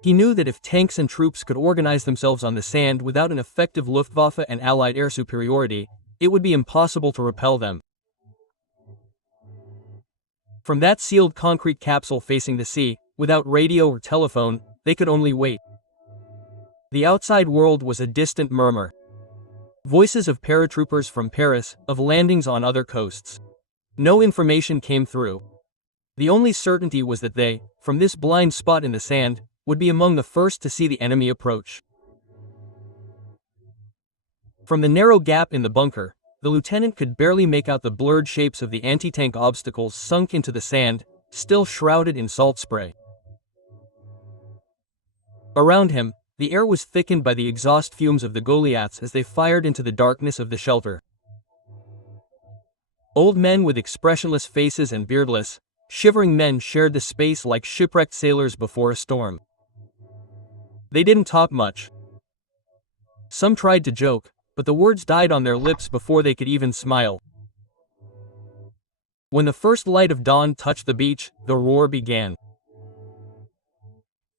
He knew that if tanks and troops could organize themselves on the sand without an effective Luftwaffe and Allied air superiority, it would be impossible to repel them. From that sealed concrete capsule facing the sea, without radio or telephone, they could only wait. The outside world was a distant murmur. Voices of paratroopers from Paris, of landings on other coasts. No information came through. The only certainty was that they, from this blind spot in the sand, would be among the first to see the enemy approach. From the narrow gap in the bunker, the lieutenant could barely make out the blurred shapes of the anti-tank obstacles sunk into the sand, still shrouded in salt spray. Around him, the air was thickened by the exhaust fumes of the Goliaths as they fired into the darkness of the shelter. Old men with expressionless faces and beardless, shivering men shared the space like shipwrecked sailors before a storm. They didn't talk much. Some tried to joke, but the words died on their lips before they could even smile. When the first light of dawn touched the beach, the roar began.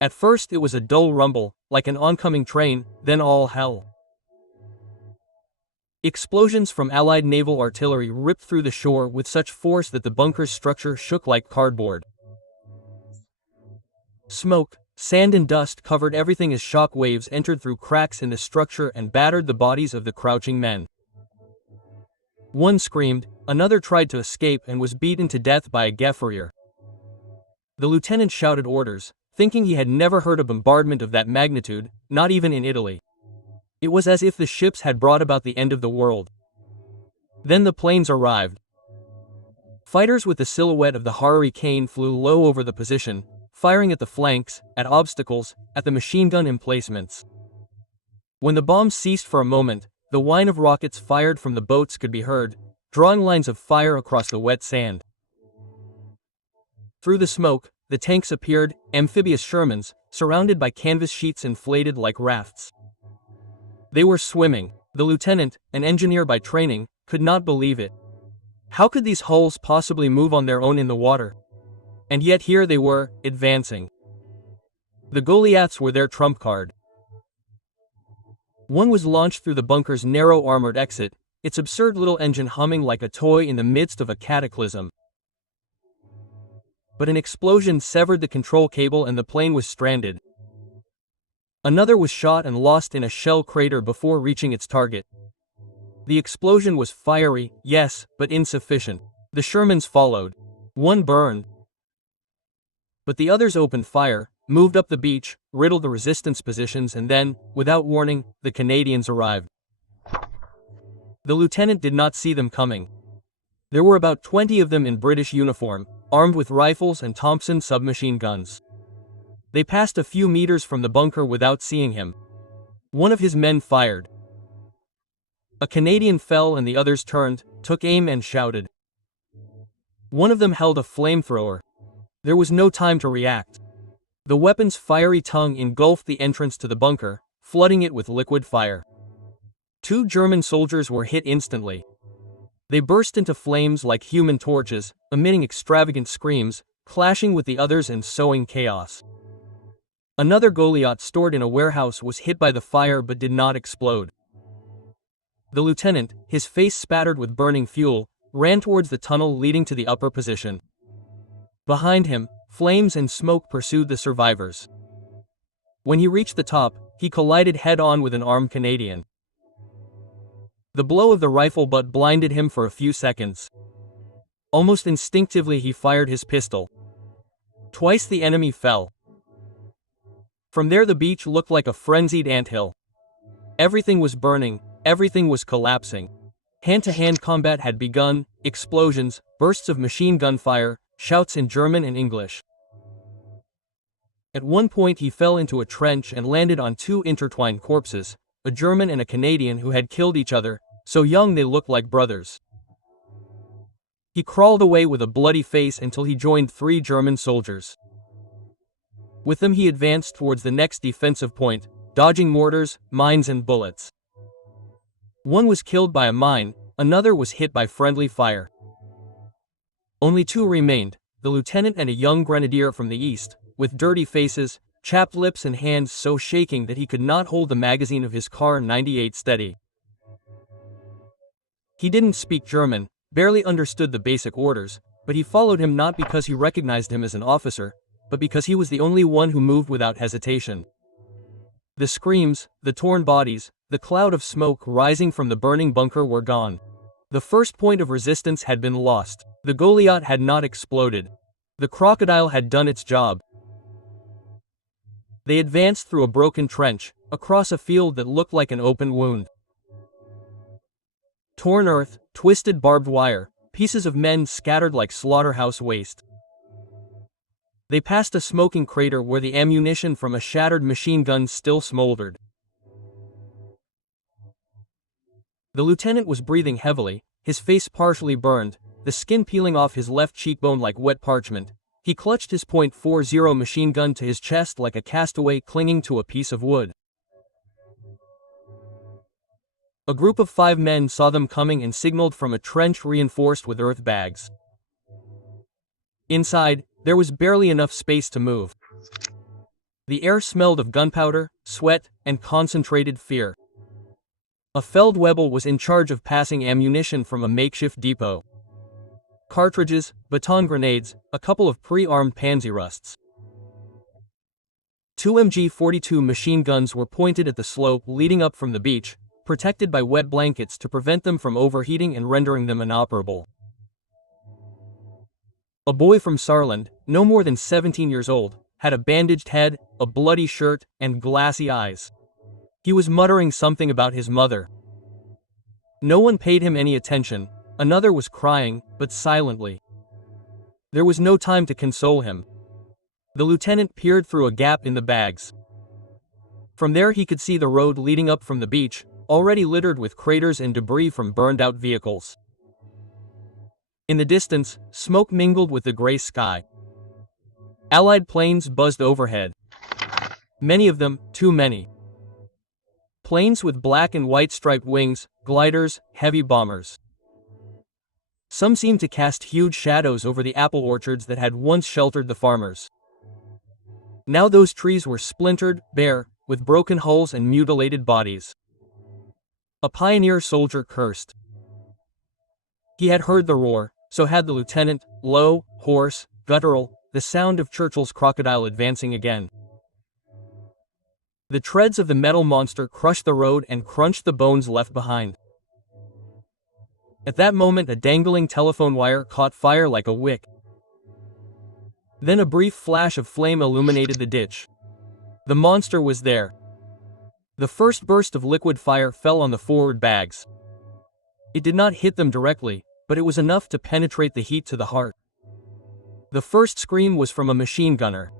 At first it was a dull rumble, like an oncoming train, then all hell. Explosions from Allied naval artillery ripped through the shore with such force that the bunker's structure shook like cardboard. Smoke, sand and dust covered everything as shock waves entered through cracks in the structure and battered the bodies of the crouching men. One screamed, another tried to escape and was beaten to death by a Gefurier. The lieutenant shouted orders, thinking he had never heard a bombardment of that magnitude, not even in Italy. It was as if the ships had brought about the end of the world. Then the planes arrived. Fighters with the silhouette of the Hurricane flew low over the position, firing at the flanks, at obstacles, at the machine gun emplacements. When the bombs ceased for a moment, the whine of rockets fired from the boats could be heard, drawing lines of fire across the wet sand. Through the smoke, the tanks appeared, amphibious Shermans, surrounded by canvas sheets inflated like rafts. They were swimming. The lieutenant, an engineer by training, could not believe it. How could these hulls possibly move on their own in the water? And yet here they were, advancing. The Goliaths were their trump card. One was launched through the bunker's narrow armored exit, its absurd little engine humming like a toy in the midst of a cataclysm. But an explosion severed the control cable and the plane was stranded. Another was shot and lost in a shell crater before reaching its target. The explosion was fiery, yes, but insufficient. The Shermans followed. One burned. But the others opened fire, moved up the beach, riddled the resistance positions, and then, without warning, the Canadians arrived. The lieutenant did not see them coming. There were about 20 of them in British uniform, armed with rifles and Thompson submachine guns. They passed a few meters from the bunker without seeing him. One of his men fired. A Canadian fell and the others turned, took aim and shouted. One of them held a flamethrower. There was no time to react. The weapon's fiery tongue engulfed the entrance to the bunker, flooding it with liquid fire. 2 German soldiers were hit instantly. They burst into flames like human torches, emitting extravagant screams, clashing with the others and sowing chaos. Another Goliath stored in a warehouse was hit by the fire but did not explode. The lieutenant, his face spattered with burning fuel, ran towards the tunnel leading to the upper position. Behind him, flames and smoke pursued the survivors. When he reached the top, he collided head-on with an armed Canadian. The blow of the rifle butt blinded him for a few seconds. Almost instinctively he fired his pistol. Twice the enemy fell. From there the beach looked like a frenzied anthill. Everything was burning, everything was collapsing. Hand-to-hand combat had begun, explosions, bursts of machine gun fire, shouts in German and English. At one point he fell into a trench and landed on 2 intertwined corpses, a German and a Canadian who had killed each other, so young they looked like brothers. He crawled away with a bloody face until he joined 3 German soldiers. With them he advanced towards the next defensive point, dodging mortars, mines and bullets. One was killed by a mine, another was hit by friendly fire. Only 2 remained, the lieutenant and a young grenadier from the east, with dirty faces, chapped lips and hands so shaking that he could not hold the magazine of his Kar 98 steady. He didn't speak German, barely understood the basic orders, but he followed him not because he recognized him as an officer, but because he was the only one who moved without hesitation. The screams, the torn bodies, the cloud of smoke rising from the burning bunker were gone. The first point of resistance had been lost. The Goliath had not exploded. The crocodile had done its job. They advanced through a broken trench, across a field that looked like an open wound. Torn earth, twisted barbed wire, pieces of men scattered like slaughterhouse waste. They passed a smoking crater where the ammunition from a shattered machine gun still smoldered. The lieutenant was breathing heavily, his face partially burned, the skin peeling off his left cheekbone like wet parchment. He clutched his .40 machine gun to his chest like a castaway clinging to a piece of wood. A group of 5 men saw them coming and signaled from a trench reinforced with earth bags. Inside, there was barely enough space to move. The air smelled of gunpowder, sweat, and concentrated fear. A Feldwebel was in charge of passing ammunition from a makeshift depot. Cartridges, baton grenades, a couple of pre-armed Panzerrusts. 2 MG-42 machine guns were pointed at the slope leading up from the beach, protected by wet blankets to prevent them from overheating and rendering them inoperable. A boy from Saarland, no more than 17 years old, had a bandaged head, a bloody shirt, and glassy eyes. He was muttering something about his mother. No one paid him any attention. Another was crying, but silently. There was no time to console him. The lieutenant peered through a gap in the bags. From there he could see the road leading up from the beach, already littered with craters and debris from burned-out vehicles. In the distance, smoke mingled with the gray sky. Allied planes buzzed overhead. Many of them, too many. Planes with black and white striped wings, gliders, heavy bombers. Some seemed to cast huge shadows over the apple orchards that had once sheltered the farmers. Now those trees were splintered, bare, with broken hulls and mutilated bodies. A pioneer soldier cursed. He had heard the roar, so had the lieutenant, low, hoarse, guttural, the sound of Churchill's crocodile advancing again. The treads of the metal monster crushed the road and crunched the bones left behind. At that moment a dangling telephone wire caught fire like a wick. Then a brief flash of flame illuminated the ditch. The monster was there. The first burst of liquid fire fell on the forward bags. It did not hit them directly, but it was enough to penetrate the heat to the heart. The first scream was from a machine gunner.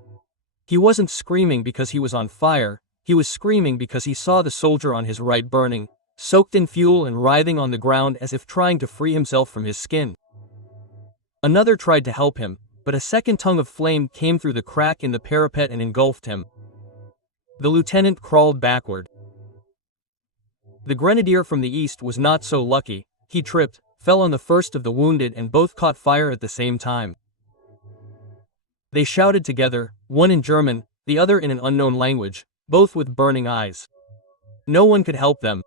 He wasn't screaming because he was on fire, he was screaming because he saw the soldier on his right burning, soaked in fuel and writhing on the ground as if trying to free himself from his skin. Another tried to help him, but a second tongue of flame came through the crack in the parapet and engulfed him. The lieutenant crawled backward. The grenadier from the east was not so lucky. He tripped, fell on the first of the wounded and both caught fire at the same time. They shouted together, one in German, the other in an unknown language, both with burning eyes. No one could help them.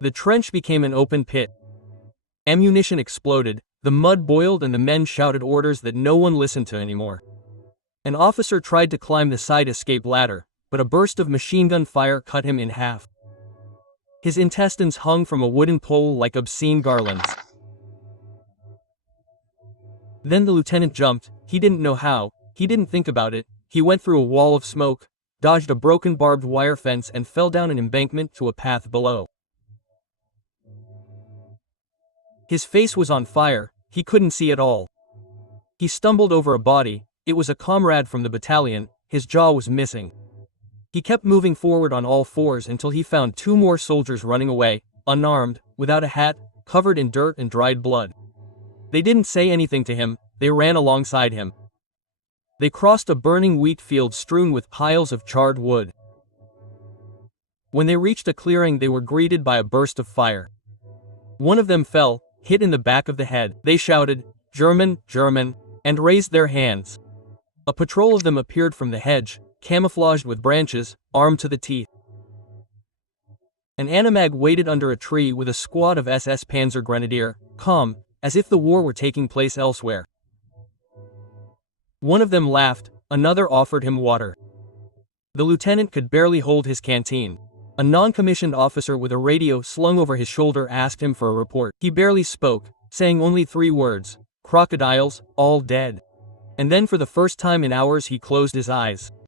The trench became an open pit. Ammunition exploded, the mud boiled and the men shouted orders that no one listened to anymore. An officer tried to climb the side escape ladder, but a burst of machine gun fire cut him in half. His intestines hung from a wooden pole like obscene garlands. Then the lieutenant jumped, he didn't know how, he didn't think about it, he went through a wall of smoke, dodged a broken barbed wire fence and fell down an embankment to a path below. His face was on fire, he couldn't see at all. He stumbled over a body, it was a comrade from the battalion, his jaw was missing. He kept moving forward on all fours until he found two more soldiers running away, unarmed, without a hat, covered in dirt and dried blood. They didn't say anything to him, they ran alongside him. They crossed a burning wheat field strewn with piles of charred wood. When they reached a clearing they were greeted by a burst of fire. One of them fell, hit in the back of the head. They shouted, "German, German," and raised their hands. A patrol of them appeared from the hedge, camouflaged with branches, armed to the teeth. An Animag waited under a tree with a squad of SS Panzer Grenadier, calm, as if the war were taking place elsewhere. One of them laughed, another offered him water. The lieutenant could barely hold his canteen. A non-commissioned officer with a radio slung over his shoulder asked him for a report. He barely spoke, saying only 3 words, "Crocodiles, all dead." And then for the first time in hours he closed his eyes.